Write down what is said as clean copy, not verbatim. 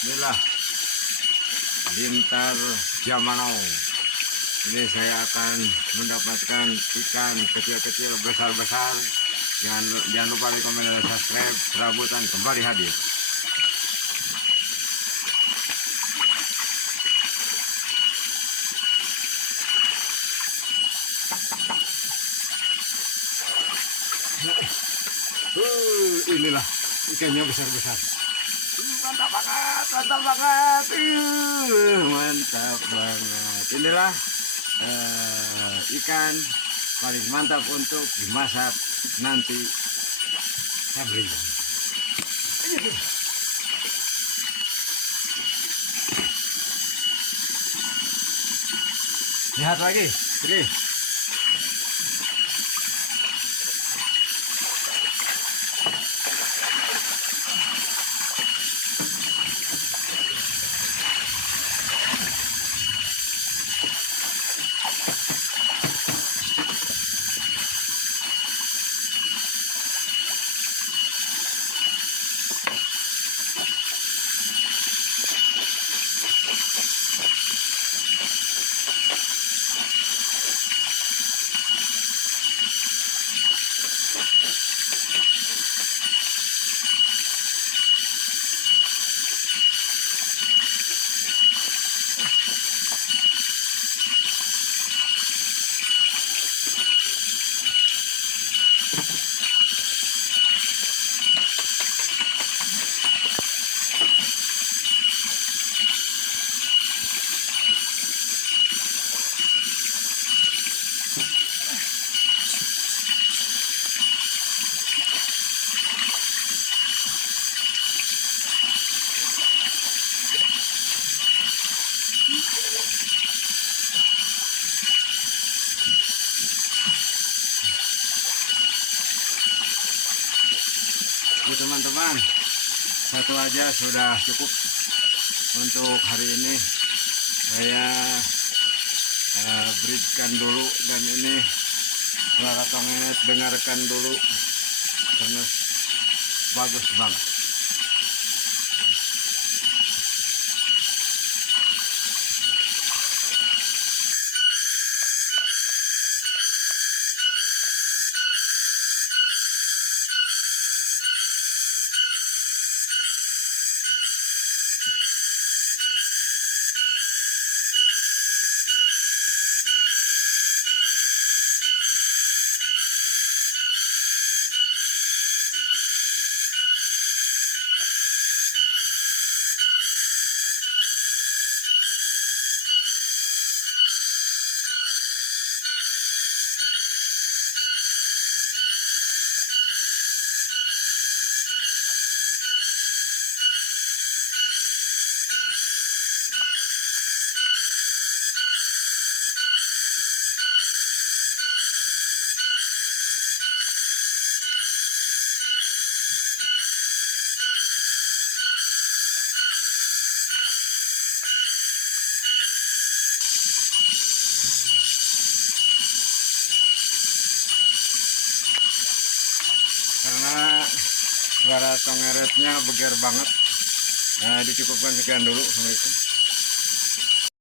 Inilah Bintar Jamanau. Ini saya akan mendapatkan ikan kecil-kecil, besar-besar. Jangan lupa like, komen, dan subscribe. Serabutan kembali hadir. Inilah ikannya besar-besar. Mantap banget, mantap banget. Mantap banget. Inilah ikan paling mantap untuk dimasak nanti. Saya beri. Lihat lagi, sini. Teman-teman, satu aja sudah cukup untuk hari ini. Saya berikan dulu, dan ini suara tongnet dengarkan dulu karena bagus banget. Karena suara tongeretnya beger banget. Dicukupkan sekian dulu. Assalamualaikum.